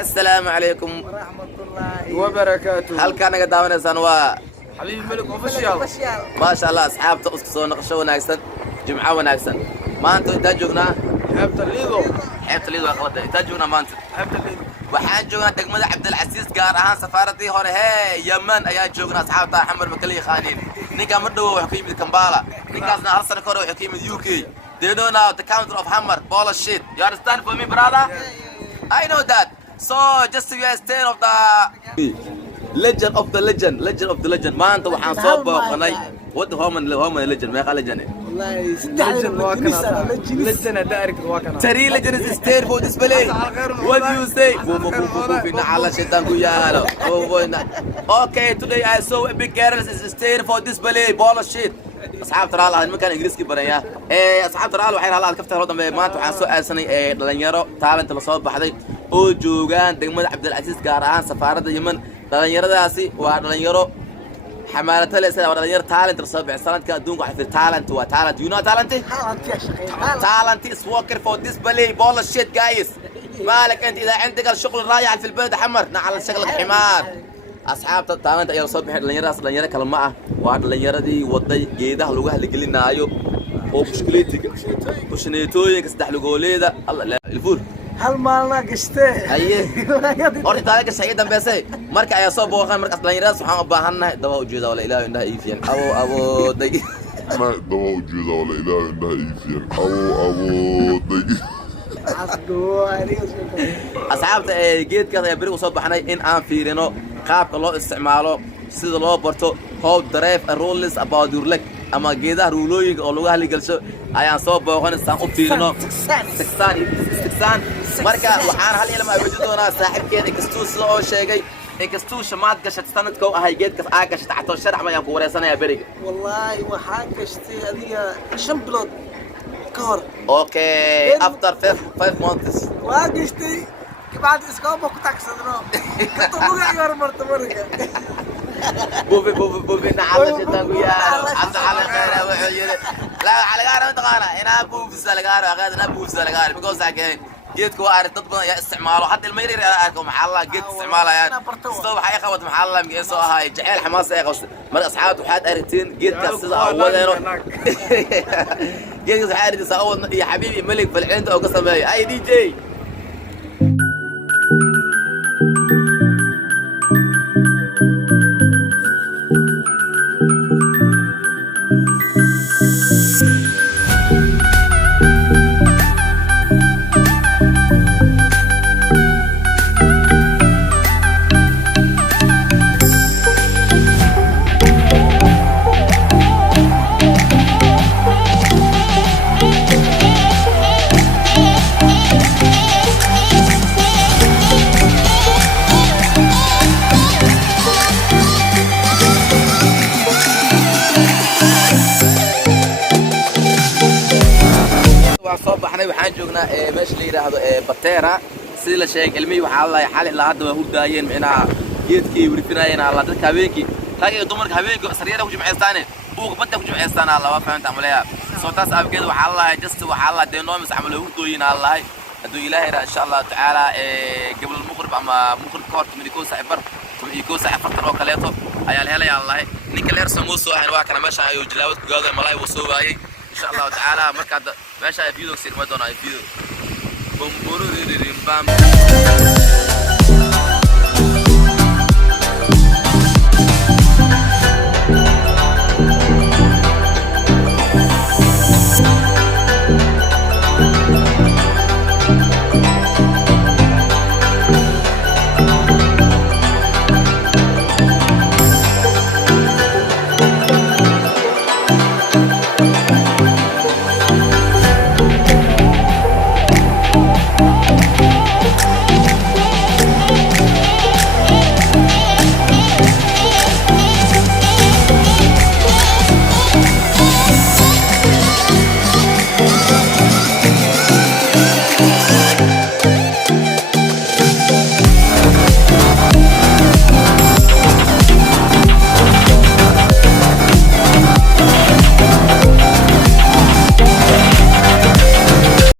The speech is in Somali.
السلام عليكم ورحمة الله وبركاته. هل كان قد داون سنوا حبيبي ملك اوفيشال. ما شاء الله أصحاب تقصوا نقشوا ناكسن جمعة وناكسن ما أنتوا يتجونا حبت الليدو. حيبت اللي أخوات يتجونا ما أنت حبت الليدو. waxaan joognaa degmada Cabdilcasiis gaar ahaan safaaradii hore Yemen ayaa joognaa asxaabta Xamar Makali Khaniin ninka ma dhawo wax ka yimid Kampala ninkaasna hal sano kore wax ka yimid UK they know now the counter of Hammer ball shit you understand for me brother I know that so just to be a stand of the legend of the legend maanta waxaan soo booqanay what home legend ma legend والله لجن واكنا. لجن دارك واكنا. Three legends is there for display. What do you say? Okay, today I saw a big girl is there for display. Ball shit. أصحاب ترى الله المكان إنجليزي بريا. أصحاب ترى الله حير الله كفتة هذا ما أنتوا عن سؤال سنة دلنيرو تالنت اللي بحدي وجوجان دقمة عبد العزيز قارعان سفارة اليمن دلنيرو داسي ودلنيرو حمالة لسه ودلنيرو تالنت الصبع سنة كدون واحد في تالنت وتالنت you know talent حالك يا شيخ talent is working for display ball shit guys مالك أنت إذا عندك الشغل رايح في البلد حمر نعل شغلك حمار أصحاب talent أيام صبح دلنيرو كلمة واحد دلنيرو دي وضي جيده لوجه اللي قلنا أيوه ومشكلتك وشنيتوي كسدح لقولي ده الله لا الفول هل ما لقشته أيه أوري تلاقي سعيدا بس مرك يا صوب وخان مرك أصلا يراس سبحان الله هنا دواء وجوده ولا إله إلا إيفين أبو دقي ما دواء وجوده ولا إله إلا إيفين أبو دقي أصحاب جيت كذا يبرق صوب حنا إن أنا فيرينو قاب الله استعماله سيد الله برتو هو دريف الرولز about your leg أما جيده رولوي أو لغة اللي جلسوا أيان صوب وخان استعمل فيرينو سكسان marka waxaan hal ilma ay wajidona saaxiibkeena kastuus loo sheegay in kastuus maad gashat sanadka oo ahay geedka aa gashat xato sharax ma yaan ku wareesanaya bariga wallahi waxaan gashtay adiga 5 bilood ka hor okay after 5 months waa gashtay بعد اسكوبو ku tagsadno kato muga yar marto marka بوفي نعلش تاكو يا عبد على خير وحيره لا على غار تقانا انا بوفي سلغار اخذ انا بوفي سلغار بيقول ساكين جيتك وارد تطبق يا استعماله حتى الميرير اركم محله جيت استعماله يعني استوى حي قوت محله مقيسو هاي جعيل حماس اي قوس مر اصحاب وحاد ارتين جيت كسد اول جيت حارد اول يا حبيبي ملك في العند او قسم اي دي جي صوب احنا waxaan joognaa meesha la yiraahdo Batera si la sheegay ilmihi waxa la xal ilaa hadda waa hurdaayeen macnaa geedkii wirifinayeen alla dadka habeenkii rag iyo dumarka habeenkii sariyada ku jimceystaan buuq badda ku jimceystaan alla waa faanta amalaya soo taas abgeed waxa la just waxa la deenoomis amal hurdooyin alla haduu ilaahay insha Allah taala qabl al-maghrib ama maghrib koort midiko saaxbar midiko saaxfartan oo kaleeto ayaa la helay Allah ninka leer samuuso ah waa kana meesha ayu jilaawad ku gaado malay uu soo waayay إن شاء الله تعالى مركز ماشي فيديو كثير ما دونا فيديو بومبورو ريريم بام